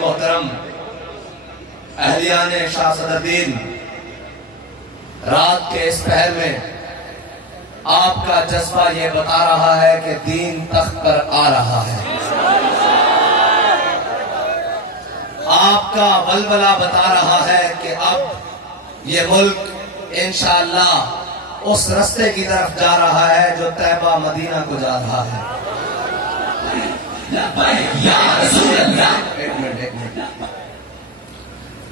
محترم اہلیان شاہ صدرالدین، رات کے اس پہر میں آپ کا جذبہ یہ بتا رہا ہے کہ دین تخت پر آ رہا ہے، آپ کا ولولہ بتا رہا ہے کہ اب یہ ملک انشاءاللہ اس رستے کی طرف جا رہا ہے جو طیبہ مدینہ کو جا رہا ہے۔ ایک منٹ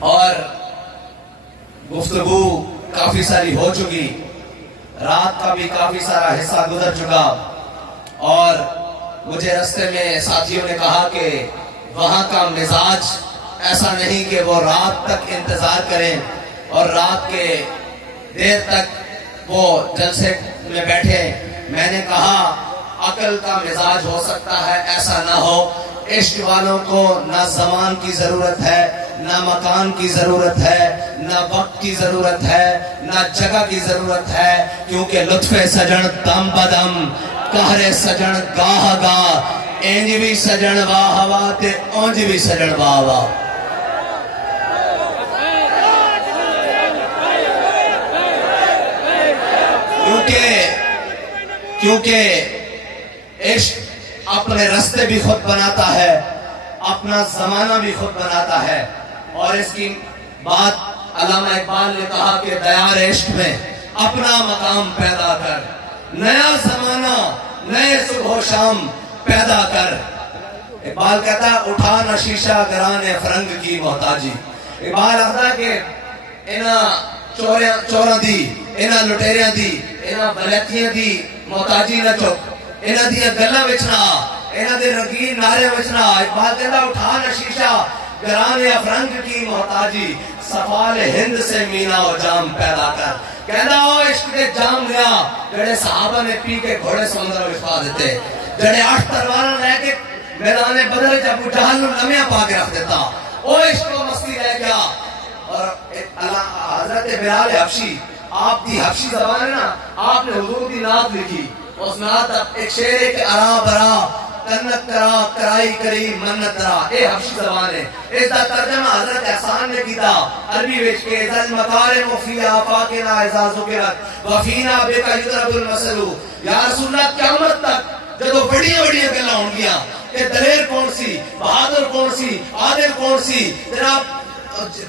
اور گفتگو کافی ساری ہو چکی، رات کا بھی کافی سارا حصہ گزر چکا، اور مجھے رستے میں ساتھیوں نے کہا کہ وہاں کا مزاج ایسا نہیں کہ وہ رات تک انتظار کریں اور رات کے دیر تک وہ جلسے میں بیٹھے۔ میں نے کہا عقل کا مزاج ہو سکتا ہے ایسا نہ ہو، عشق والوں کو نہ زمان کی ضرورت ہے، نہ مکان کی ضرورت ہے، نہ وقت کی ضرورت ہے، نہ جگہ کی ضرورت ہے، کیونکہ لطف سجن دم بدم، قہر سجن گاہ گاہ، اینج بھی سجن واہ واہ تے اونج بھی سجن واہ واہ۔ کیونکہ عشق اپنے رستے بھی خود بناتا ہے، اپنا زمانہ بھی خود بناتا ہے، اور اس کی بات علامہ اقبال نے کہا کہ دیار عشق میں اپنا مقام پیدا کر، نیا زمانہ نئے صبح و شام پیدا کر۔ اقبال کہتا ہے اٹھا نہ شیشہ گران فرنگ کی محتاجی۔ اقبال آتا ہے کہ انہاں چوراں دی، انہاں لٹیریاں دی، انہاں بلیتیاں دی محتاجی نہ چک، انہاں دیاں گلاں وچ نہ آ، انہاں دے رنگین نعرے وچ نہ آ۔ اقبال کہتا اٹھا نہ شیشہ گران افرنگ کی محتاجی، سفال ہند سے مینا و جام پیدا کر۔ کہنا او عشق کے جام لیا جڑے صحابہ نے پی کے گھوڑے سمندر میں چھپا دیتے، جڑے 8 تلواراں لے کے میدان بدر وچ ابو جہل نوں لمحیاں پا کے رکھ دیتا، او عشق و مستی لے گیا۔ اور حضرت بلال حبشی، آپ دی حبشی زبان ہے نا، آپ نے حضور دی نعت لکھی، اس نعت ایک شعر ہے کہ ارا برا کنت کرا کرائی کری منت را، اے حبشی زبان ہے۔ اس دا ترجمہ حضرت احسان نے کیتا عربی وچ کہ ذل مکارم فی آفاقنا اذا ذکرت وفینا بک یضرب المثل۔ یا رسول اللہ قیامت تک جدو بڑیاں بڑیاں گلاں ہون گیاں کہ دلیر کون سی، بہادر کون سی، عادل کون سی، جناب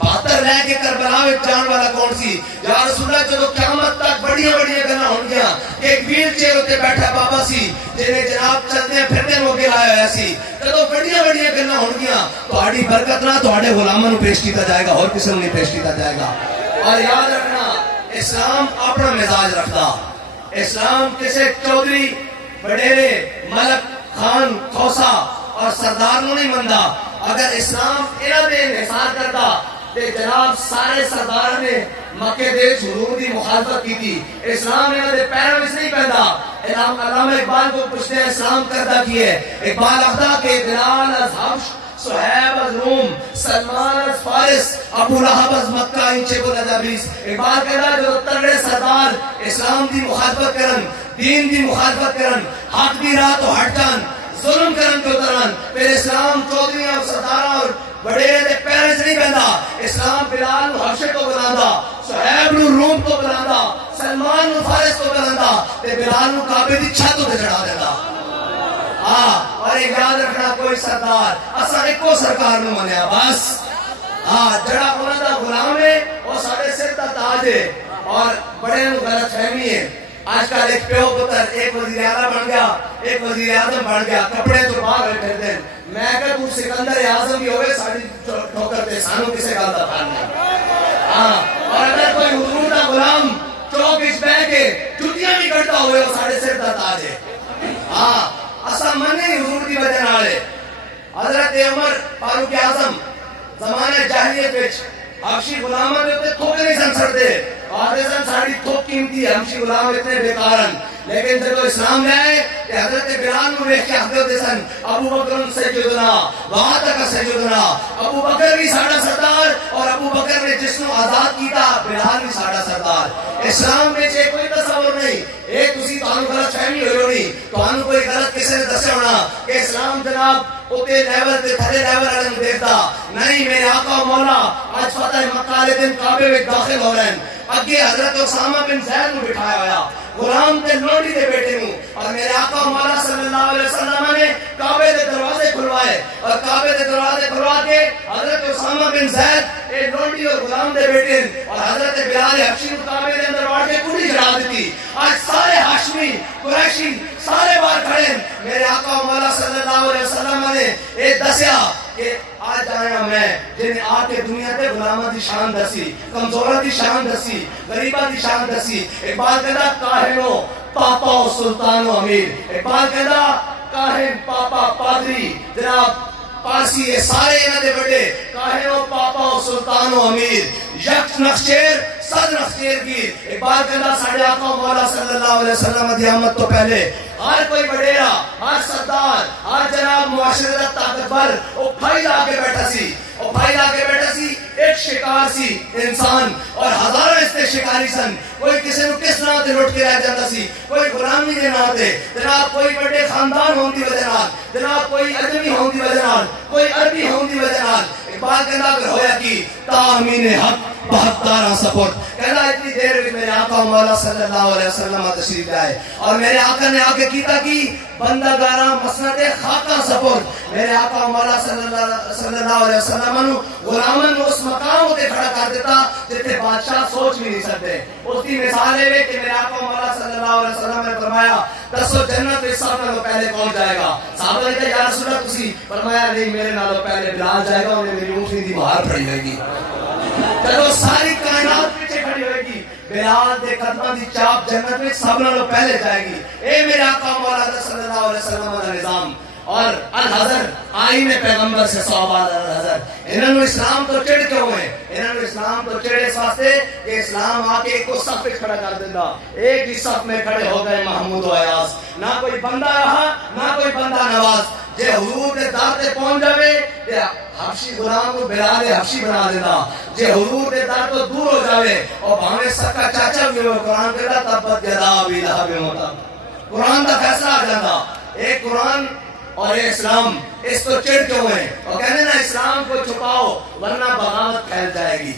72 لے کے کربلا میں جان والا کون سی، یا رسول اللہ جدو قیامت تک بڑیاں بڑیاں گلاں ہون گیاں، ایک ویل چیئر ہوتے بیٹھا بابا سی جنہیں جناب چلتے ہیں پھرتے ہیں وہ گلایا ہوا سی، جدو بڑیاں بڑیاں گلاں ہون گیاں تہاڈی برکت نہ تہاڈے غلاماں نوں پیش کیتا جائے گا، اور کسی نوں نہیں پیش کیتا جائے گا۔ اور یاد رکھنا اسلام اپنا مزاج رکھتا، اسلام کسی چودھری وڈیرے ملک خان خوسا اور سردار نوں نہیں مندا۔ اگر اسلام انہاں دے انحصار کرتا تے جناب سارے سردار نے مکے دے حضور دی مخالفت کی تھی، اسلام انہاں دے پیراں وچ نہیں پیندا۔ علامہ اقبال کو پوچھتے ہیں اسلام کرتا کی ہے، اقبال آخدا کہ بلال از حبش، صہیب از روم، سلمان از فارس، ابو لہب از مکہ انچے کو نجابیس۔ اقبال کہتا ہے جو تگڑے سردار اسلام دی مخالفت کرن، دین دی مخالفت کرن، حق دی راہ تو ہٹ جان، ظلم کرن کے اتران، پھر اسلام چودھریاں اور سرداراں اور بڑے دے پیرنٹس نہیں بندا۔ اسلام بلال نو حبشے کو بناندا، صہیب نو روم کو بناندا، سلمان نو فارس کو بناندا، تے بلال نو کعبے دی چھت تے چڑھا دیندا۔ ہاں، اور ایک یاد رکھنا کوئی سردار اساں ایکو سرکار نو منیا بس، ہاں جڑا انہاں دا غلام ہے وہ ساڈے سر دا تاج ہے۔ اور بڑے نو غلط فہمی ہے، آج کل ایک پیو پتر ایک وزیر اعلیٰ بن گیا، ایک وزیر اعظم بن گیا، کپڑے تو باہر ہوئے پھر دیں۔ میں کہ تو سکندر اعظم بھی ہوئے ساڑی ٹھوکر تے سانو کسے گل دا پھان نہیں۔ ہاں، اور اگر کوئی حضور دا غلام چوک اس بہ کے جتیاں بھی کٹتا ہوئے وہ ساڑے سر دا تاج ہے۔ ہاں، اسا مننے حضور دی وجہ نالے۔ حضرت عمر فاروق اعظم زمانے جاہلیت وچ حبشی غلاماں دے اوتے تھوک نہیں سن سڑدے، آدھے سن ساڑی تھوک قیمتی ہے، حبشی غلام اتنے بیکارن، لیکن جب اسلام لے آئے کہ حضرت بلال نو ویکھ کے حضرت سن ابو بکر سیدنا وہاں تک سیدنا ابو بکر بھی ساڈا سردار اور ابو بکر نے جس نو آزاد کیتا بلال بھی ساڈا سردار اسلام میں کوئی تصور نہیں ایک تسی تانوں غلط فہمی ہوئی ہونی تانوں کوئی غلط کسی نے دسیا ہونا کہ اسلام جناب اوتے لیول تے تھلے لیول والے نوں دیکھدا نہیں میرے آقا و مولا اج فتح مکہ والے دن کعبے وچ داخل ہو رہے ہیں اگے حضرت اسامہ بن زید نو بٹھایا ہویا غلام تے لونڈی دے بیٹے نو اور میرے آقا و مولا صلی اللہ علیہ وسلم نے کعبے دے دروازے کھلوائے اور کعبے دے دروازے کھلوا کے حضرت اسامہ بن زید اے لونڈی اور غلام دے بیٹے اور حضرت بلال حبشی نو کعبے دے اندر واڑ کے کڑی چڑھا دیتی آج سارے ہاشمی قریشی سارے باہر کھڑے ہیں میرے آقا و مولا صلی اللہ علیہ وسلم نے اے دسیا کہ آج آیا میں جن آ کے دنیا تے غلامہ دی شان دسی کمزورہ دی شان دسی غریبہ دی شان دسی اقبال کہتا کاہنو پاپا و سلطان و امیر اقبال کہتا کاہن پاپا پادری جناب پارسی یہ سارے انہاں دے بڑے کاہنو پاپا و سلطان و امیر یک نخشیر صد نخشیر گیر اقبال کہتا ساڑھے آقا و مولا صلی اللہ علیہ وسلم دی آمد تو پہلے ہر کوئی بڑیرا ہر سردار ہر جناب معاشرت طاقتور وہ پھائی لا کے بیٹھا سی اور بھائی لاکے بیٹھا سی ایک شکار سی انسان اور ہزاروں اس تے شکاری سن کوئی کسی نو کس نام تے لٹ کے رہ جاتا سی کوئی غلامی دے نام تے جناب کوئی بڑے خاندان ہون دی وجہ نال جناب کوئی عجمی ہون دی وجہ نال کوئی عربی ہون دی وجہ نال اقبال کہنا اگر ہویا کی تامین حق 72 سپورٹ کہنا اتنی دیر میں میرے آقا مولا صلی اللہ علیہ وسلم تشریف لائے اور میرے آقا نے آگے کیتا کی بندہ گارا مسند خاکہ سپورٹ میرے آقا مولا صلی اللہ علیہ وسلم غلامن اس مقام ہوتے کھڑا کر دیتا جتے بادشاہ سوچ بھی نہیں سکتے اس کی مثال ہے کہ میرے آقا مولا صلی اللہ علیہ وسلم نے فرمایا دسو جنت اس سب نالوں پہلے کون جائے گا صحابہ نے کہا یا رسول اللہ تسی فرمایا نہیں میرے نالوں پہلے بلال جائے گا انہیں میری اونٹنی دی باہر پڑی ہوئے گی چلو ساری کائنات پیچھے کھڑی ہوئے گی بلال دے قدمہ دی چاپ جنت میں سب نالوں پہلے جائے گی اے میرے آقا مولا صلی اللہ علیہ وسلم کا نظام اور الحضر آئین پیغمبر سے صحابہ الحضر انہوں نے اسلام تو چڑھ کے ہوئے انہوں نے اسلام تو چڑھے اس واسطے کہ اسلام آ کے ایک کو صف پہ کھڑا کر دیتا ایک ہی صف میں کھڑے ہو گئے محمود و ایاز نہ کوئی بندہ رہا نہ کوئی بندہ نواز جے حضور دے در تے پہنچ جاوے تے حبشی غلام کو بلال حبشی بنا دیتا جے حضور دے در تو دور ہو جاوے اور بھاوے سکا چاچا بھی ہوئے قرآن کہتا تبت یدا ابی لہب وتب قرآن دا فیصلہ آ جاتا ایک قرآن اور یہ اسلام اس کو چڑھ کے ہوئے اور کہنے نا اسلام کو چھپاؤ ورنہ بغاوت پھیل جائے گی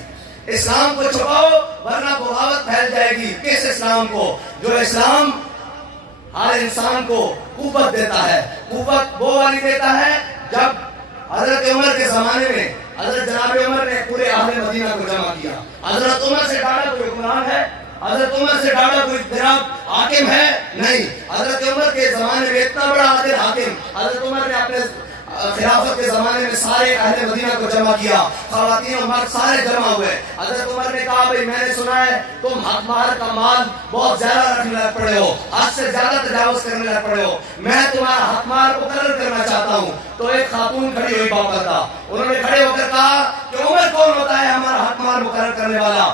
اسلام کو چھپاؤ ورنہ بغاوت پھیل جائے گی کس اسلام کو جو اسلام ہر انسان کو قوت دیتا ہے قوت وہ والی دیتا ہے جب حضرت عمر کے زمانے میں حضرت جناب عمر نے پورے اہل مدینہ کو جمع کیا حضرت عمر سے ڈالا کوئی حکمران ہے حضرت عمر سے ڈالا کوئی جناب حاکم ہے نہیں حضرت عمر کے زمانے میں اتنا بڑا عادل حاکم حضرت عمر نے اپنے خلافت کے زمانے میں سارے اہل مدینہ کو جمع کیا خواتین و مرد سارے جمع ہوئے حضرت عمر نے کہا بھئی میں نے سنا ہے تم حق مار کا مال بہت زیادہ رکھنے لگ پڑے ہو حد سے زیادہ تجاوز کرنے لگ پڑے ہو میں تمہارا حق مار مقرر کرنا چاہتا ہوں تو ایک خاتون کھڑی ہوئی باوقار انہوں نے کھڑے ہو کر کہا کہ عمر کون ہوتا ہے ہمارا حق مار مقرر کرنے والا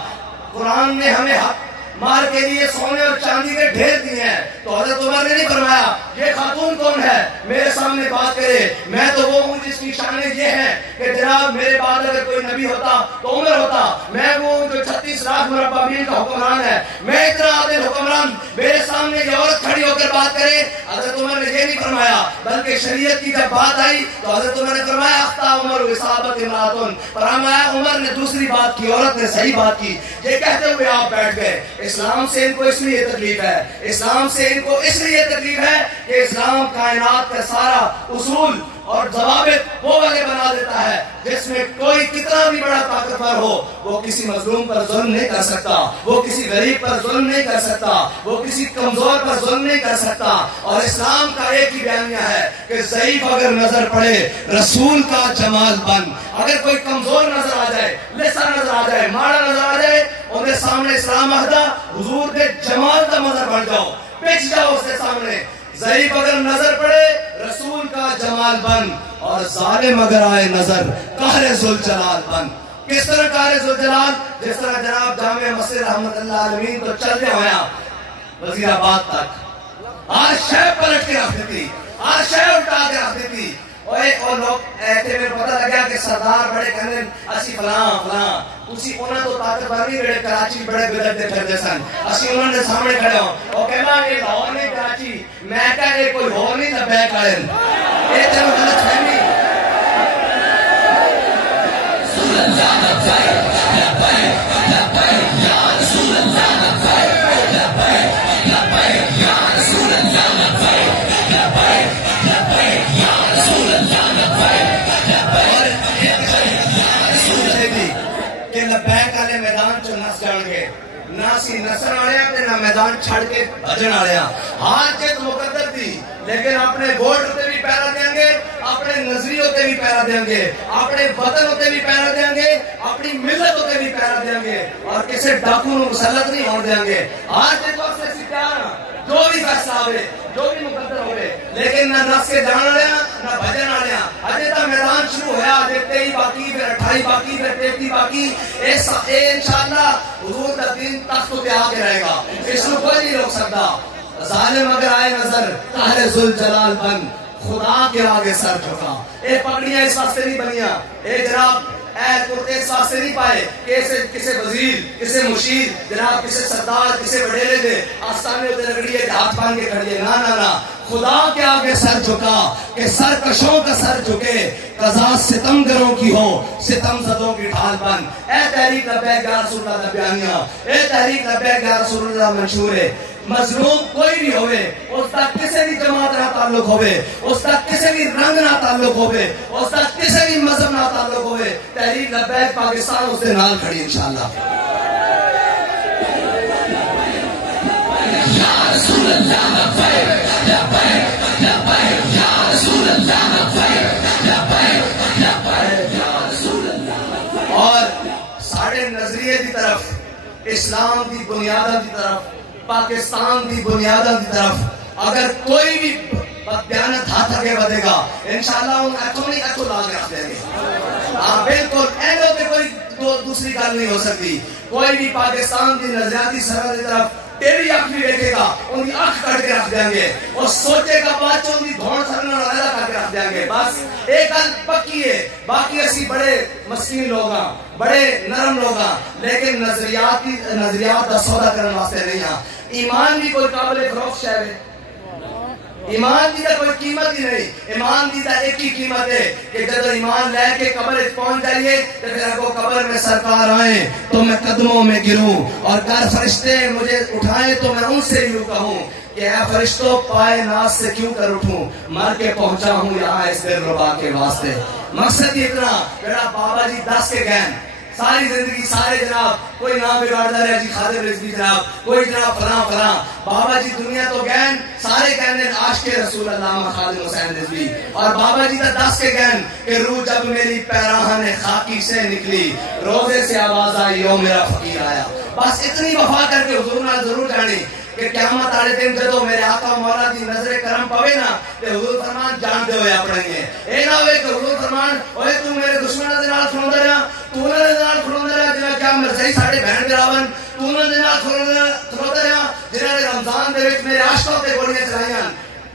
قرآن نے ہمیں حق مار کے لیے سونے اور چاندی کے ڈھیر دیے ہیں تو حضرت عمر نے نہیں فرمایا یہ خاتون کون ہے میرے سامنے بات کرے میں تو وہ ہوں جس کی شان یہ ہے کہ جناب میرے بعد اگر کوئی نبی ہوتا تو عمر ہوتا میں وہ ہوں جو 36 لاکھ مربع میل کا حکمران ہے میں اتنا عادل حکمران میرے سامنے یہ عورت کھڑی ہو کر بات کرے حضرت عمر نے یہ نہیں فرمایا بلکہ شریعت کی جب بات آئی تو حضرت عمر نے فرمایا اخطا عمر اصابت امراتن فرمایا عمر نے دوسری بات کی عورت نے صحیح بات کی یہ کہتے ہوئے آپ بیٹھ گئے اسلام سے ان کو اس لیے تکلیف ہے اسلام سے ان کو اس لیے تکلیف ہے کہ اسلام کائنات کا سارا اصول اور ضوابط وہ والے بنا دیتا ہے جس میں کوئی کتنا بھی بڑا طاقتور ہو وہ کسی مظلوم پر ظلم نہیں کر سکتا وہ کسی غریب پر ظلم نہیں کر سکتا وہ کسی کمزور پر ظلم نہیں کر سکتا اور اسلام کا ایک ہی بیانیہ ہے کہ ضعیف اگر نظر پڑے رسول کا جمال بن اگر کوئی کمزور نظر آ جائے لسا نظر آ جائے ماڑا نظر آ جائے انہیں سامنے اسلام اہدا حضور کے جمال کا منظر بن جاؤ پچ جاؤ اس کے سامنے ضعیف اگر نظر پڑے رسول کا جمال بن اور ظالم اگر آئے نظر قہر ذوالجلال بن کس طرح قہر ذوالجلال جس طرح جناب جامع مسجد رحمت اللہ علیہ تو چلتے ہویا وزیر آباد تک ہر شے پلٹ کے رکھ دیتی، ہر شے الٹا کے رکھ دیتی. اور لوگ ایسے میں پتہ لگا کہ سردار بڑے کہنے اسی فلاں اسی انہوں تو طاقتور نہیں بڑے کراچی بڑے بلدے پھردے سن اسی انہوں نے سامنے کھڑے ہوں اور کہنا یہ لاہور نہیں کراچی میں کہا یہ کوئی ہو نہیں تھا بیک آئن یہ چلو غلط فہمی. کہ لبیک والے میدان چ نس جان گے نہ سی نسن والے تے نہ میدان چھڑ کے بھجن والے. ہار جیت مقدر تھی لیکن اپنے ووٹ تے بھی پیرا دیں گے، اپنے نظریوں تے بھی پیرا دیں گے، اپنے وطن تے بھی پیرا دیں گے، اپنی ملت تے بھی پیرا دیں گے اور کسی ڈاکو نو مسلط نہیں ہونے دیں گے. ہار جیت واسطے سی پیار جو بھی فیصلہ ہوئے جو بھی مقدر ہوئے لیکن نہ نس کے جان والے نہ بھجن والے. اجے تا میدان شروع ہویا اجے 23 باقی پھر 28 باقی پھر 33 باقی. اے انشاءاللہ حضور دا دین تخت پہ آ کے رہے گا، اس کو کوئی نہیں روک سکتا. ظالم اگر آئے نظر قہر ذوالجلال بن خدا کے آگے سر جھکا. اے پگڑیاں اس واسطے نہیں بنیاں، اے جناب اے کرتے اس واسطے نہیں پائے کہ کسے وزیر کسے مشیر جناب کسے سردار کسے وڈیرے دے آستانے ہوتے لگڑیے ہاتھ باندھ کے کھڑیے. نہ خدا کے آگے سر جھکا کہ سرکشوں کا سر جھکے، قضا ستمگروں کی ہو ستم زدوں کی ڈھال بن. اے تحریک لبیک یا رسول اللہ دا بیانیہ، اے تحریک لبیک یا رسول اللہ منشور ہے. مظلوم کوئی بھی ہوئے اس تک کسی بھی جماعت نہ تعلق ہوئے، اس تک کسی بھی رنگ نہ تعلق ہوئے، اس تک کسی بھی مذہب نہ تعلق ہوئے، تحریک لبیک پاکستان اس دے نال کھڑی انشاءاللہ. یا رسول اللہ لبیک لبیک لبیک یا رسول اللہ لبیک لبیک لبیک یا رسول اللہ. اور ساڑھے نظریے دی طرف، اسلام دی بنیادوں دی طرف، پاکستان دی بنیادوں کی طرف اگر کوئی بھی بدیانت ہاتھ آگے بدے گا انشاءاللہ ان ایتھوں نہیں ایتھوں لاغ رکھ دیں گے. بالکل اینو کہ کوئی دوسری گل نہیں ہو سکتی. کوئی بھی پاکستان دی نظریاتی سرحد کی طرف تیری آنکھ بھی دیکھے گا ان کی آنکھ کٹ کے رکھ دیں گے اور سوچے گا بعد چون دی دھون سرنا علیحدہ کر کے رکھ دیں گے. بس ایک گل پکی ہے، باقی اسی بڑے مسکین لوگ ہیں، بڑے نرم لوگ ہیں لیکن نظریات دا سودا کرنے واسطے نہیں ہیں. ایمان بھی کوئی قابل فروخت شے ہے، ایمان دی کوئی قیمت ہی نہیں. ایمان دی ایک ہی قیمت ہے کہ جب ایمان لے کے قبر پہنچ جائیے تو پھر آپ کو قبر میں سرکار آئیں تو میں قدموں میں گروں اور گر فرشتے مجھے اٹھائیں تو میں ان سے یوں کہوں کہ اے فرشتوں پائے ناز سے کیوں کر اٹھوں، مر کے پہنچا ہوں یہاں اس دل ربا کے واسطے. مقصد ہی اتنا میرا بابا جی 10 کے گہن ساری زندگی سارے جناب کوئی نام بگاڑتا رہا جی خادم رضوی جناب کوئی جناب فلاں بابا جی دنیا تو گہن سارے کہنے عاشق رسول اللہ خادم حسین رضوی. اور بابا جی کا 10 کے گہن کہ روح جب میری پیراہن خاکی سے نکلی روزے سے آواز آئی یوں میرا فقیر آیا. بس اتنی وفا کر کے حضور نے ضرور جانی کہ قیامت والے دن جدو میرے آقا مولا دی نظر کرم پوے نا تے حضور فرمان جانتے ہوئے اپنے گے. اے نہ ہوئے کہ حضور فرمان اوے تو میرے دشمنوں دے نال کھڑوندا رہیا، تو انہاں دے نال کھڑوندا رہیا جنہاں کیا مرزائی ساڈے بہن بھراون، تو انہاں دے نال کھڑوندا رہیا جنہاں نے رمضان دے وچ میرے عاشقاں تے گولیاں چلائیاں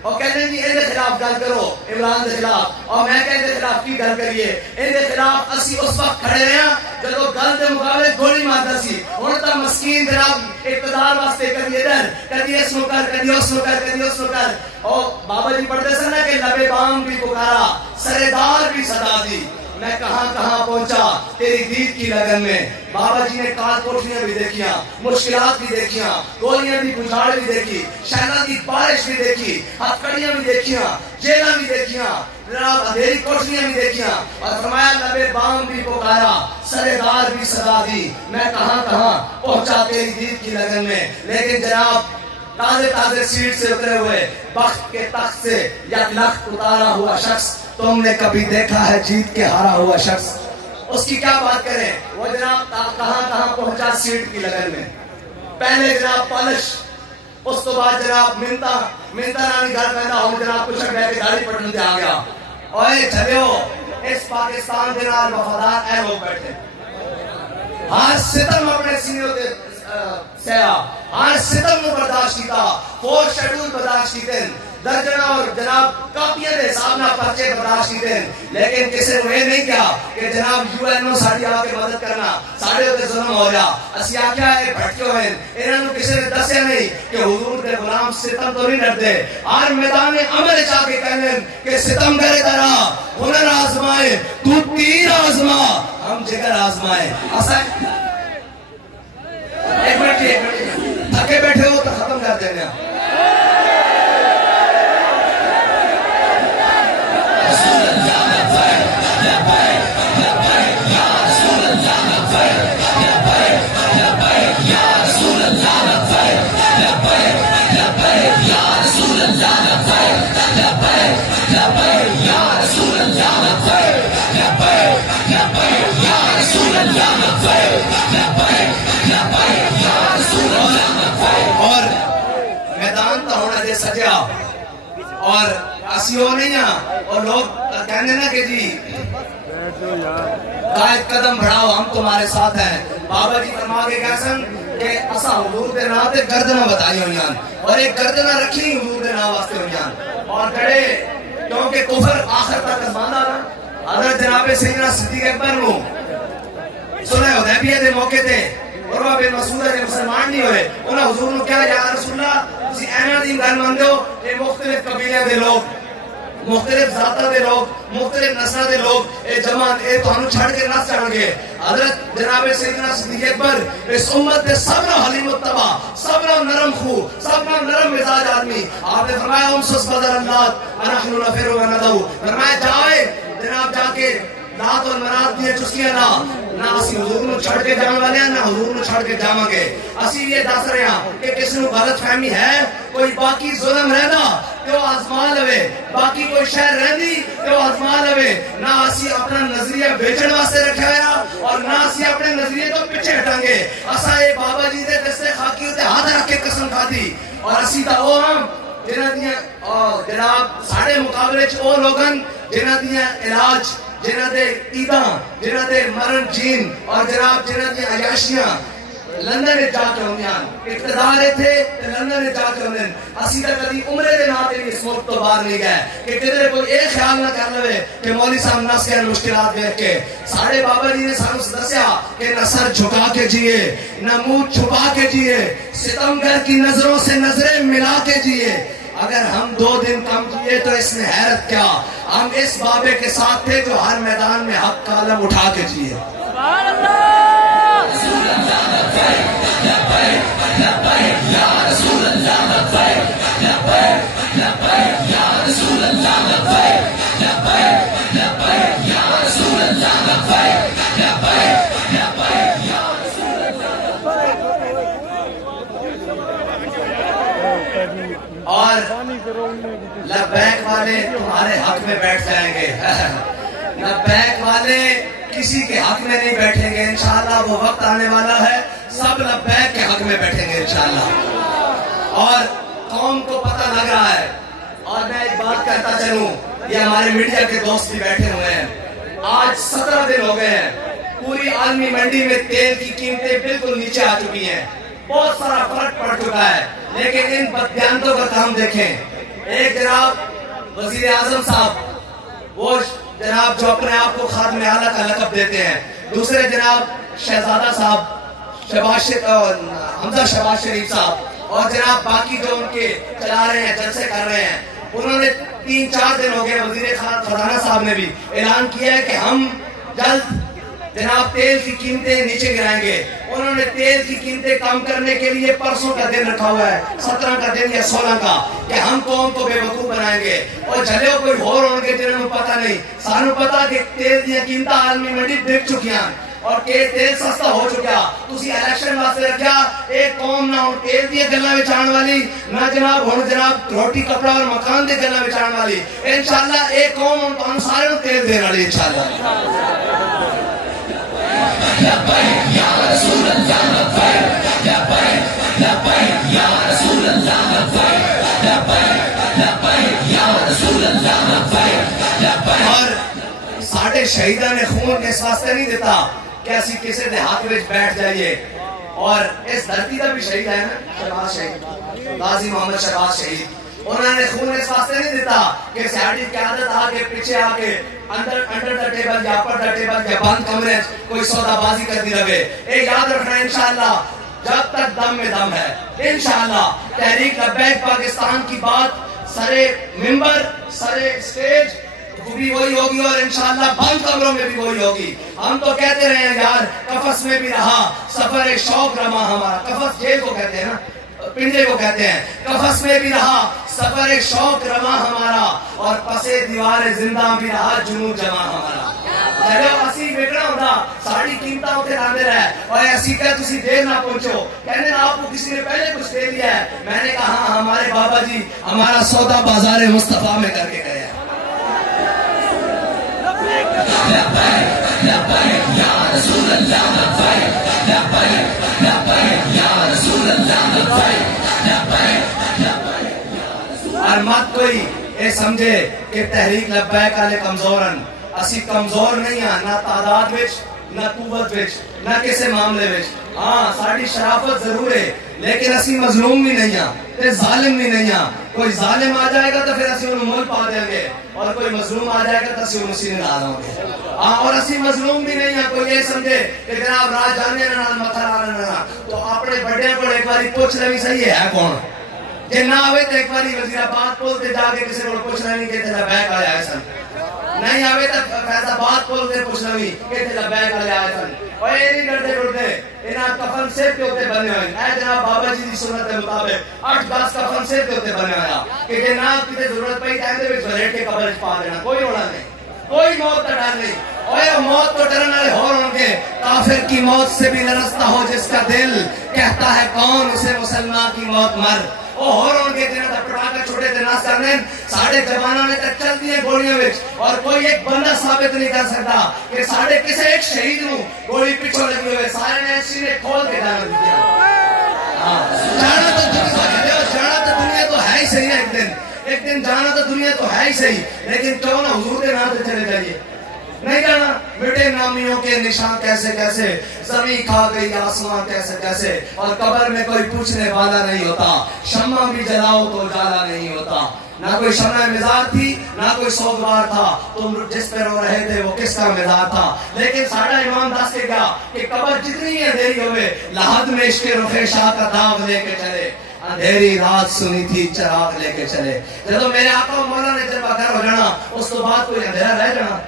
اور کہنے جی ان کے خلاف گل کرو عمران کے خلاف اور میں کہ ان کے خلاف کی گل کریے. ان کے خلاف اسی اس وقت کھڑے رہے ہیں جدو گل کے مقابلے گولی مارتا سی. ہوں تو مسکین جناب اقتدار واسطے کدی ادھر کدی اس نو کر کدی اس نو کر کدی اس نو کر. اور بابا جی پڑھتے سن کہ لبے بام بھی پکارا سردار بھی صدا دی، میں کہاں کہاں پہنچا تیری دید کی لگن میں. بابا جی نے کال کوٹھیاں بھی دیکھیاں، مشکلات بھی دیکھیاں، گولیاں بھی بجھاڑ بھی دیکھی، شہنا کی بارش بھی دیکھی، ہتھکڑیاں بھی دیکھیاں، جیلاں بھی دیکھیاں، جناب اندھیری کوٹھیاں بھی دیکھیاں اور فرمایا لبے بام بھی پکارا سردار بھی صدا دی، میں کہاں کہاں پہنچا تیری دید کی لگن میں. لیکن جناب تازے سیٹ سے اترے ہوئے بخت کے تخت سے یک لخت اتارا ہوا شخص تم نے کبھی دیکھا ہے جیت کے ہارا ہوا شخص؟ اس کی کیا بات کریں. وہ جناب کہاں کہاں پہنچا سیٹ کی لگن میں. پہلے جناب پالش، اس تو بعد جناب منتا رانی گھر پیدا ہوں جناب کچھ بہ کے داڑھی پٹن سے آ گیا. اوے چلیو اس پاکستان کے نال وفادار اے لوگ بیٹھے ہر ستم اپنے سینے تے سیا ہر ستم نو برداشت کیتا 4 شیڈول برداشت کیتے درجنا اور جناب کاپیاں دے حساب نال پرچے برداشت کیتے لیکن کسی نے یہ نہیں کہا کہ جناب یو این او ساڈی آ کے مدد کرنا ساڈے تے ظلم ہو رہا اسی آکھیا اے بھٹکے ہوئے انہاں نو کسی نے دسیا نہیں کہ حضور دے غلام ستم تو نہیں ڈرتے ہر میدان عمل چا کے کہنے کہ ستم کرے درا ہنر آزمائے تو تیر آزما ہم جگر آزمائے اسا ایک منٹ تھکے بیٹھے ہو تو ختم کر دینے ہیں اور میدان تو ہونا دے سجا اور اسیو نہیں ہاں اور لوگ کہنے نا کہ جی قائد قدم بڑھاؤ ہم تمہارے ساتھ ہیں بابا جی فرما کے کہسن کہ اسا حضور دے نام تے گردنہ بتائی ہوئی ہیں اور ایک گردنہ رکھی حضور دے نام واسطے ہوئی ہیں اور کڑے کیونکہ کفر آخر تک ازمانا نا حضرت جناب سیدنا صدیق اکبر نو سنہ حدیبیہ دے موقع تے عروہ بن مسعود نے مسلمان نہیں ہوئے انہاں حضور نو کہا یا رسول اللہ تسی اینا دی گل مندے ہو اے مختلف قبیلے دے لوگ مختلف ذاتہ دے لوگ مختلف نسل دے لوگ اے جماعت اے تانوں چھڑ کے نہ چڑھ گے حضرت جناب سیدنا صدیق اکبر اس امت دے سب نہ حلیم الطبع سب نہ نرم خو سب نہ نرم مزاج آدمی آپ نے فرمایا امسس بدر اللہ نحن نفر و ندعو فرمایا جائے جناب جا کے لات اور منات دیئے چسکیاں نہ اسی حضور نو چھڑ کے جان والے ہیں نہ حضور نو چھڑ کے جاواں گے اسی یہ دس رہے ہیں کہ کسی نو غلط فہمی ہے کوئی باقی ظلم رہندا کہ وہ آزما لوے باقی کوئی شہر رہندی کہ وہ آزما لوے نہ اسی اپنا نظریہ بیچن واسطے رکھا ہوا اور نہ اسی اپنے نظریے تو پیچھے ہٹاں گے اسا اے بابا جی دے دستے خاکی تے ہاتھ رکھ کے قسم کھادی اور اسی تا او ہم جنہاں دیاں جناب ساڈے مقابلے چ او لوگن جنہاں دیاں علاج جنہاں دے عیداں جنہاں دے مرن جین اور جناب جنہاں دی عیاشیاں لندن جا کے ہوندیاں اقتدار تھے لندن جا کے ہوندے اسی تا کبھی عمرے دے ناتے بھی اس ملک تو باہر نہیں گئے کہ کدھر کوئی ایک خیال نہ کر لوے کہ مولوی صاحب نس کے مشکلات دیکھ کے ساڑھے بابا جی نے سانو دسیا کہ نہ سر جھکا کے جیے نہ منہ چھپا کے جیے ستمگر کی نظروں سے نظریں ملا کے جیے اگر ہم 2 دن کم کیے تو اس میں حیرت کیا ہم اس بابے کے ساتھ تھے جو ہر میدان میں حق کا علم اٹھا کے جیے سبحان اللہ رسول اللہ لبیک لبیک لبیک یا رسول اللہ لبیک لبیک لبیک یا رسول اللہ لبیک لبیک لبیک یا رسول اللہ لبیک لبیک لبیک یا رسول اللہ اور لبیک والے تمہارے حق میں بیٹھ جائیں گے لبیک والے کسی کے حق میں نہیں بیٹھیں گے انشاءاللہ وہ وقت آنے والا ہے سب لبیک کے حق میں بیٹھیں گے انشاءاللہ اور قوم کو پتہ لگ رہا ہے اور میں ایک بات کہتا چلوں یہ ہمارے میڈیا کے دوست بھی بیٹھے ہوئے ہیں آج 17 دن ہو گئے ہیں پوری عالمی منڈی میں تیل کی قیمتیں بالکل نیچے آ چکی ہیں بہت سارا فرق پڑ چکا ہے لیکن ان بددیانتوں کا کام دیکھیں ایک جناب وزیر اعظم صاحب وہ جناب جو اپنے آپ کو خادم اعلیٰ کا لقب دیتے ہیں دوسرے جناب شہزادہ صاحب حمزہ شہباز شریف صاحب اور جناب باقی جو ان کے چلا رہے ہیں جلسے کر رہے ہیں انہوں نے 3-4 دن ہو گئے وزیر خزانہ صاحب نے بھی اعلان کیا ہے کہ ہم جلد جناب تیل کی قیمتیں نیچے گرائیں گے انہوں نے تیل کی قیمتیں کم کرنے کے لیے پرسوں کا دن رکھا ہوا ہے 17 کا دن یا 16 کا کہ ہم قوم کو بے وقوف بنائیں گے اور جھلے کوئی اور ہوں گے جنہوں پتہ نہیں سانو پتہ کہ تیل دیا قیمتیں عالمی منڈی ڈگ چکی ہیں اور کہ تیل سستا ہو چکا تسی الیکشن واسطے رکھیا ایک قوم نہ ہوں تیل دیا گلاں وچ آن والی نہ جناب ہن جناب روٹی کپڑا اور مکان دے گلاں وچ آن والی انشاءاللہ ایک قوم ہن تانوں سارے نوں تیل دین والی انشاءاللہ لبیک یا رسول اللہ لبیک لبیک لبیک یا رسول اللہ لبیک لبیک لبیک یا رسول اللہ لبیک لبیک اور ساڈے شہیداں نے خون اس واسطے نہیں دیتا کہ اسی کسی دے حق وچ بیٹھ جائیے اور اس دھرتی کا بھی شہید ہے نا شہباز شہید, غازی محمد شہباز شہید. انہوں نے خون اس واسطے نہیں دیتا کہ سیاڈی کی عادت آ کے پیچھے آ کے انڈر دا ٹیبل یا اپر دا ٹیبل یا بند کمرے کوئی سودا بازی کرتی رہے. اے یاد رکھنا انشاءاللہ جب تک دم میں دم ہے انشاءاللہ تحریک لبیک پاکستان کی بات سرے ممبر سرے اسٹیج بھی وہی ہوگی اور انشاءاللہ بند کمروں میں بھی وہی ہوگی. ہم تو کہتے رہے ہیں یار قفس میں بھی رہا سفر ایک شوق رما ہمارا. قفس جیل کو کہتے ہیں نا, پنجرے کو کہتے ہیں. قفس میں بھی رہا سفر ایک شوق رما ہمارا اور پسے دیوار زندہ بھی رہا جنون جمع ہمارا. جب اسی بیٹھنا ہوتا ساڑی قیمتاں ہوتے لاندے رہے اور ایسی کہ تسی دیر نہ پہنچو کہنے آپ کو کسی نے پہلے کچھ دے دیا ہے. میں نے کہا ہاں ہمارے بابا جی ہمارا سودا بازار مصطفیٰ میں کر کے گئے ہیں. لبیک لبیک یا رسول اللہ لبیک لبیک لبیک یا رسول اللہ لبیک لبیک لبیک. اور مت کوئی یہ سمجھے کہ تحریک لبیک والے کمزورن. اسی کمزور نہیں ہیں نہ تعداد وچ نہ قوت وچ نہ کسی معاملے وچ. ہاں ساری شرافت ضرور ہے لیکن اسی مظلوم بھی نہیں ہیں تے ظالم بھی نہیں ہیں. کوئی ظالم آ جائے گا تو پھر اسی انہوں مول پا دیں گے اور کوئی مظلوم آ جائے گا تو اسی انہوں سینے لا دیں گے. ہاں اور اسی مظلوم بھی نہیں ہیں. کوئی یہ سمجھے کہ جناب راج جانے نال متھا لانا تو اپنے بڑے کو ایک باری پوچھ لے بھی صحیح ہے کون جے نہ آوے تو ایک باری وزیر آباد پول تے جا کے کسی کو پوچھ لینی کہ تیرا بیگ آیا ہے سن. نہیں آوے تو فیض آباد پول تے پوچھ لینی کہ تیرا بیگ آیا ہے سن. اور یہ نہیں ڈرتے ڈرتے انہاں کفن سیب کے ہوتے بنے ہوئے. اے جناب بابا جی دی سنت کے مطابق 8-10 کفن سیب کے ہوتے بنے ہویا کہ جے نہ کتے ضرورت پئی ٹائم دے وچ بلیٹ کے قبر وچ پا دینا. کوئی رولا نہیں, کوئی موت کا ڈر نہیں. اور موت تو ڈرنے والے ہو ہوں گے. کافر کی موت سے بھی لرزتا ہو جس کا دل کہتا ہے کون اسے مسلمان کی موت مر. وہ ہو رہوں گے جنہاں دا پٹاکا چھوٹے دے ناس کرنے ساڑھے زمانہ میں تک چل دیئے گوڑیوں وچ اور کوئی ایک بندہ ثابت نہیں کر سکتا کہ ساڑھے کسے ایک شہید ہوں گوڑی پچھو لگی ہوئے سارے نے سینے کھول کے جانا دیا. جانا تو دنیا تو ہے ہی صحیح ہے. ایک دن جانا تو دنیا تو ہے ہی صحیح لیکن کیوں نہ حضور کے نام سے چلے جائیے. نہیں جانا مٹے نامیوں کے نشان کیسے کیسے زمین کھا گئی آسمان کیسے کیسے اور قبر میں کوئی پوچھنے والا نہیں ہوتا. شمع بھی جلاؤ تو اجالا نہیں ہوتا. نہ کوئی شمع مزار تھی نہ کوئی سوگوار تھا. تم جس پہ رو رہے تھے وہ کس کا مزار تھا. لیکن ساڑھا امام دس کے گیا کہ قبر جتنی اندھیری ہوئے لحد میں عشق رخ شاہ کا داغ لے کے چلے. اندھیری رات سنی تھی چراغ لے کے چلے. جب میرے آقا و مولا نے جب گھر ہو جانا اس تو بعد کوئی اندھیرا رہ جانا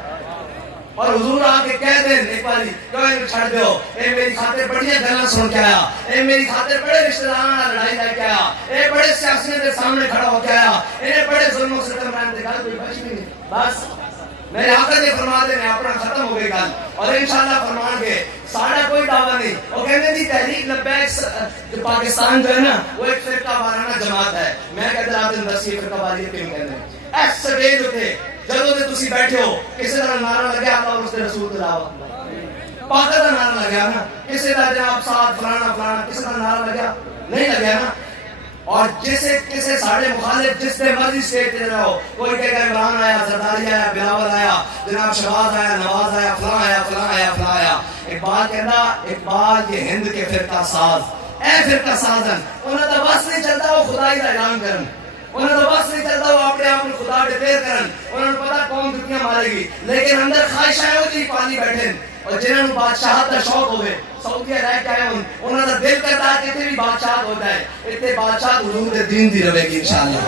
اور حضور آ کے کہہ دیں ایک باری کوئی چھڑ دیو اے میری خاطر بڑی گلاں سن کے آیا, اے میری خاطر بڑے رشتہ داراں لڑائی لے کے آیا, اے بڑے سیاسیوں کے سامنے کھڑا ہو کے آیا, اے بڑے ظلموں سے کمران دے گل کوئی بچ نہیں. بس میرے آقا نے فرما دے میں اپنا ختم ہو گئی گل اور انشاءاللہ فرمان گے ساڑھا کوئی دعویٰ نہیں. وہ کہنے دی تحریک لبیک پاکستان جو ہے نا وہ ایک فرقہ وارانہ جماعت ہے. میں کہتا رہا دن دس یہ فرقہ واریت کیوں کہنے ہیں ایس سٹیج ہوتے جدو تے تسی بیٹھے ہو کسی طرح نعرہ لگیا اللہ اور اس کے رسول کے دعوت پاکہ دا نعرہ لگیا نا کسی طرح جناب ساتھ فلانا فلانا کسی طرح نعرہ لگیا نہیں لگیا نا. اور جسے کسی ساڑھے مخالف جس پہ مرضی سٹیج دے رہا ہو کوئی کہے گا عمران آیا زرداری آیا بلاول آیا جناب شہباز آیا نواز آیا فلاں آیا فلاں آیا فلاں آیا. اقبال کہنا اقبال یہ ہند کے فرقہ ساز اے فرقہ سازن انہیں تو بس نہیں چلتا وہ خدائی کا اعلان کرن. انہیں تو بس نہیں چلتا وہ اپنے آپ کو خدا ڈکلیئر کرن. انہوں نے پتا قوم دنیا مارے گی لیکن اندر خواہش آئے ہو جی پانی بیٹھے اور جنہوں نے بادشاہت کا شوق ہوئے سعودیہ رہ کے آئے انہوں نے دل کرتا ہے کہ بھی بادشاہت ہو جائے اتنے بادشاہت حضور دین دی رہے گی انشاءاللہ.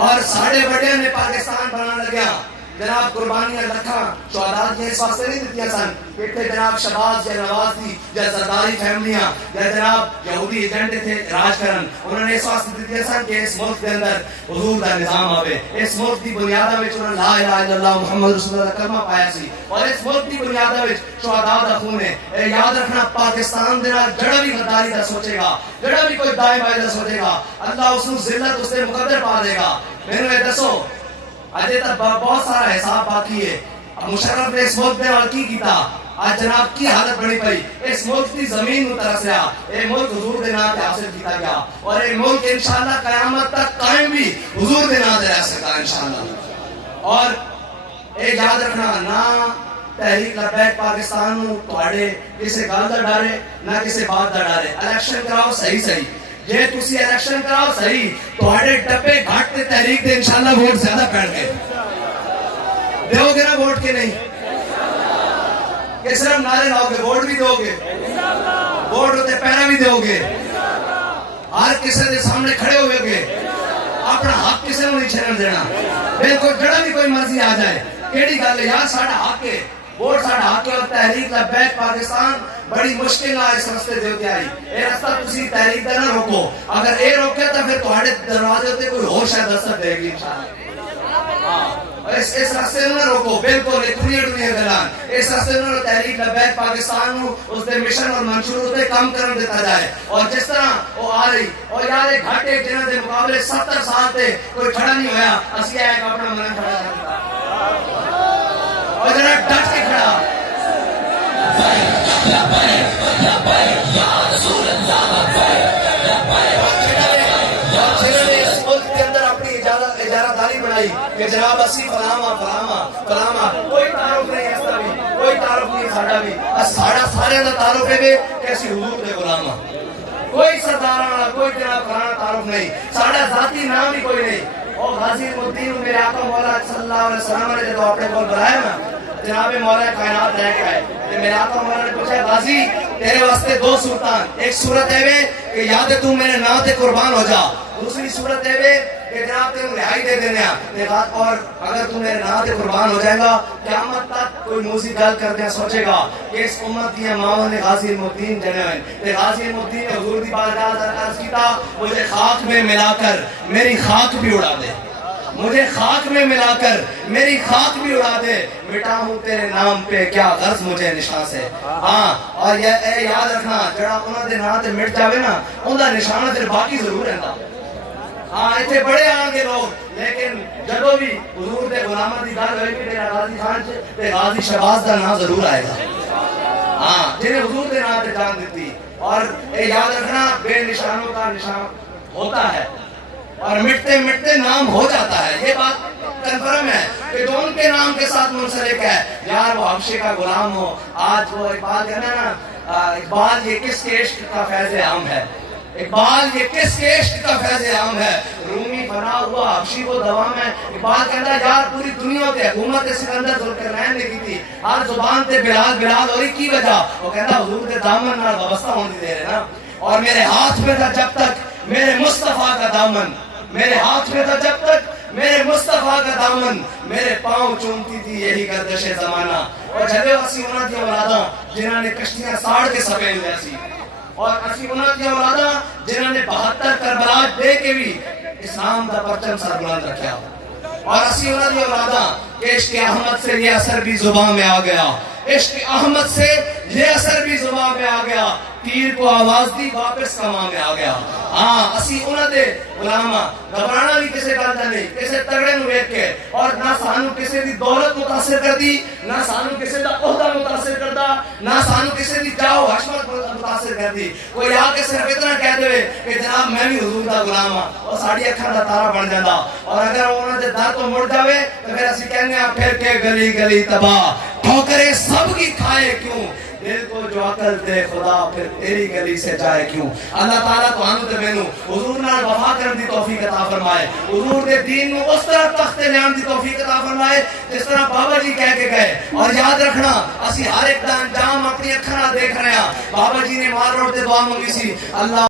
اور ساڑھے بڑے نے پاکستان بنانا لگیا جناب قربانیاں لکھاں شہداء یہ اس واسطے نہیں دیتی سن کہ جناب شہباز یا نواز تھی یا زرداری فیملیاں یا جناب یہودی ایجنٹ تھے راج کرن. انہوں نے اس واسطے دیتی سن کہ اس ملک کے اندر حضور کا نظام آوے. اس ملک کی بنیادہ میں انہوں نے لا الہ الا اللہ محمد رسول اللہ کلمہ پایا سی اور اس ملک کی بنیادہ میں شہداء دا خون ہے. یاد رکھنا پاکستان دے نال جڑا بھی غداری دا سوچے گا جڑا بھی کوئی دائیں بائیں دا سوچے گا اللہ اس کو ذلت اس سے مقدر پا دے گا. میرے میں دسو اجے تک بہت سارا حساب باقی ہے. مشرف نے اس ملک میں کی کیتا آج جناب کی حالت بڑی پئی اس ملک کی زمین نو ترسیا. اے ملک حضور دے نام تے حاصل کیتا گیا اور اے ملک انشاءاللہ قیامت تک قائم بھی حضور دے نام تے رہ سکتا انشاءاللہ. اور اے یاد رکھنا نہ تحریک لبیک پاکستان نو تواڈے کسے گل دا ڈر ہے نہ کسے بات دا ڈر ہے. الیکشن کراؤ صحیح صحیح, جے تسی الیکشن کراؤ صحیح, تواڈے ڈبے گھٹ تے تحریک دے انشاءاللہ ووٹ زیادہ پڑ گے. دیو گے نا ووٹ کے نہیں؟ کہ صرف نعرے لاؤ گے, ووٹ بھی دو گے, ووٹ ہوتے پیرا بھی دو گے, ہر کسی دے سامنے کھڑے ہوئے گے, اپنا حق کسی نے نہیں چھڑن دینا. بالکل جڑا بھی کوئی مرضی آ جائے, کیڑی گل ہے یار, ساڈا حق ہے, ووٹ ساڈا حق ہے. اور تحریک لبیک پاکستان بڑی مشکل نال اس رستے دے اوتے آئی. اے رستہ تسی تحریک دا نہ روکو, اگر اے روکے تو پھر تہاڈے دروازے تے کوئی ہور شاید دستک دے گی انشاءاللہ. اس راستے نہ روکو, بالکل دنیا گلان اس راستے نہ. تحریک لبیک پاکستان نو اس دے مشن اور منشور تے کام کرن دیتا جائے. اور جس طرح وہ آ رہی اور یار ایک گھاٹے جنہاں دے مقابلے 70 سال تے کوئی کھڑا نہیں ہویا, اسی ایک اپنا من کھڑا کرتا اور ذرا ڈٹ کے کھڑا. کہ جناب اسی فلاما فلاما فلاما, کوئی تعارف نہیں اس کا بھی, کوئی تعارف نہیں ساڈا بھی. ساڈا سارے دا تعارف ہے کہ اسی حضور دے غلام ہاں. کوئی سرداراں کوئی جناب فلانا تعارف نہیں, ساڈا ذاتی نام ہی کوئی نہیں. اور غازی الدین میرے آقا مولا صلی اللہ علیہ وسلم نے جب اپنے کول بلایا نا, جناب مولا کائنات لے کے آئے, میرے آقا مولا نے پوچھا غازی تیرے واسطے دو صورتاں, ایک صورت ہے کہ یا تے تو میرے نام تے قربان ہو جا, دوسری صورت ہے کہ جناب تیرے رہائی دے دینے ہیں. اور اگر تم میرے نام تے قربان ہو جائے گا, قیامت تک کوئی موسی گل کردے سوچے گا کہ اس امت کی ماں نے غازی الدین جنے ہوئے, تے غازی الدین نے حضور دی بارگاہ عرض کیتا مجھے خاک میں ملا کر میری خاک بھی اڑا دے, مجھے خاک میں ملا کر میری خاک بھی اڑا دے, مٹا ہوں تیرے نام پہ کیا غرض مجھے نشان سے. ہاں اور یہ اے یاد رکھنا, جڑا انہاں دے نام تے مٹ جاوے نا, اوندا نشانہ پھر باقی ضرور رہندا. ہاں اتنے بڑے آن گے لوگ, لیکن جدو بھی حضور دے غلامہ دی گل ہوئے کہ تیرا غازی خان تے غازی شہباز دا نام ضرور آئے گا. ہاں جنہیں حضور دے نام تے جان دیتی. اور اے یاد رکھنا بے نشانوں کا نشان ہوتا ہے اور مٹتے مٹتے نام ہو جاتا ہے. یہ بات کنفرم ہے کہ جو ان کے نام کے ساتھ منسلک ہے, یار وہ حبشے کا غلام ہو. آج وہ اقبال کہنا نا, اقبال یہ کس کے عشق کا فیض عام ہے, اقبال یہ کس کے عشق کا فیض عام ہے, رومی فنا ہوا حبشی وہ دوام ہے. اقبال کہتا ہے یار پوری دنیا تے حکومت سکندر ذوالقرنین نے کی تھی, ہر زبان تے بلال بلال, اور کی وجہ وہ کہتا حضور دے دامن نال وابستہ ہوندی دے رہے نا. اور میرے ہاتھ میں تھا جب تک میرے مصطفیٰ کا دامن, میرے ہاتھ میں تھا جب تک میرے مصطفیٰ کا دامن, میرے پاؤں چومتی تھی یہی گردش زمانہ. اور جدے اسی انہاں دی اولاداں جنہاں نے کشتیاں ساڑ کے سفید ہوئے سی, اور اسی انہاں دی اولاداں جنہاں نے 72 کربلا دے کے بھی اسلام دا پرچم سر بلند رکھیا. اور اسی انہاں دی اولاداں کہ عشق احمد سے یہ اثر بھی زبان میں آ گیا, عشق احمد سے یہ اثر بھی زبان میں آ گیا, تیر کو آواز دی واپس کما میں آ گیا. ہاں اسی انہاں دے غلاماں, گھبرانا بھی کسے گل دا نہیں, کسے تگڑے نو ویکھ کے, اور نہ سانو کسے دی دولت متاثر کر دی, نہ سانو کسے دا عہدہ متاثر کردا, نہ سانو کسے دی جاؤ حشمت متاثر کر دی. کوئی آ کے صرف اتنا کہہ دے کہ جناب میں بھی حضور دا غلام ہاں, اور ساڈی اکھاں دا تارا بن جاندا. اور اگر انہاں دے در تو مڑ جاوے تو پھر اسی کہنے ہیں پھر کے گلی گلی تباہ, ٹھوکریں سب کی کھائے کیوں, دل کو جو عقل دے خدا پھر تیری گلی سے جائے کیوں. اللہ تعالیٰ تو ہم تے مینوں حضور نال وفا کرن دی توفیق عطا فرمائے, حضور دے دین نو اس طرح تخت لیان دی توفیق عطا فرمائے جس طرح بابا جی کہہ کے گئے. اور یاد رکھنا اسی ہر ایک دا انجام اپنی اکھاں نال دیکھ رہے ہیں. بابا جی نے مار روڈ تے دعا منگی سی, اللہ